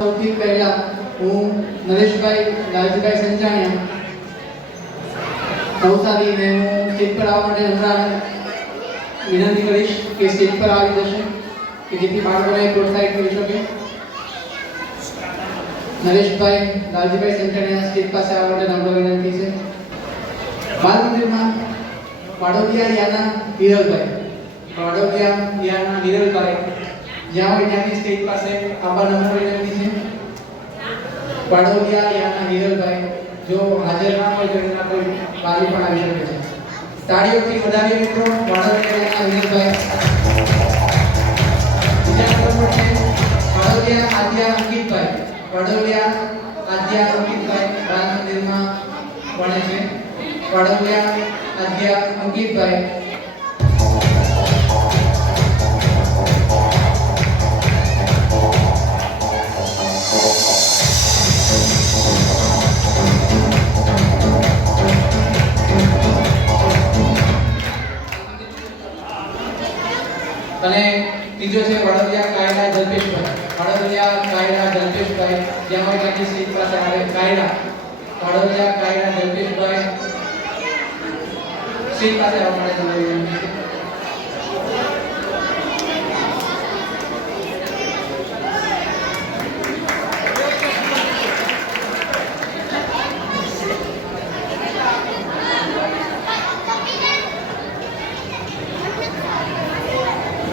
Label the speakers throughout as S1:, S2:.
S1: સૌથી પહેલા હું નરેશભાઈ, લાલજીભાઈ સંજાણિયા નવસારીને હું સ્ટેજ પર આવવા માટે હમણાં વિનંતી કરીશ કે સ્ટેજ પર આવી જશે, કે જેથી બાળકોને પ્રોત્સાહિત કરી શકે. નરેશભાઈ, લાલજીભાઈ સંજાણિયા સ્ટેજ પાસે આવવા માટે નમ્ર વિનંતી છે. બાલ મંદિરમાં વાડોદિયા યાના વિરલભાઈ. વાડોદિયા યાના વિરલભાઈ. જ્યાં હોય ત્યાંથી સ્ટેજ પાસે આવવા નમ્ર વિનંતી છે વાડોદિયા યાના, હિરલભાઈ, જો હાજર ના હોય તો એમના કોઈ વાલી પણ આવી શકે છે. તાળીઓથી વધારે મિત્રો વાડોદિયા યાના વિરલભાઈ બીજા નંબર અંકિતભાઈ. વાડોદિયા આદ્યા, અંકિતભાઈ રામ મંદિરમાં ભણે છે. વાડોદિયા આદ્યા, અંકિતભાઈ. અને ત્રીજો છે વડોદરા કાયદા જલ્પેશભાઈ વડોદરા કાયદા જલ્પેશભાઈ હોય ત્યાંથી સીટ પાસે આવે. કાયદા. વડોદરા કાયદા જલ્પેશભાઈ સીટ પાસે આવવા માટે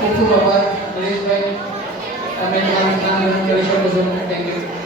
S1: ખૂબ ખૂબ આભાર નરેશભાઈ તમે નામ નામ કરી શકો છો થેન્ક યુ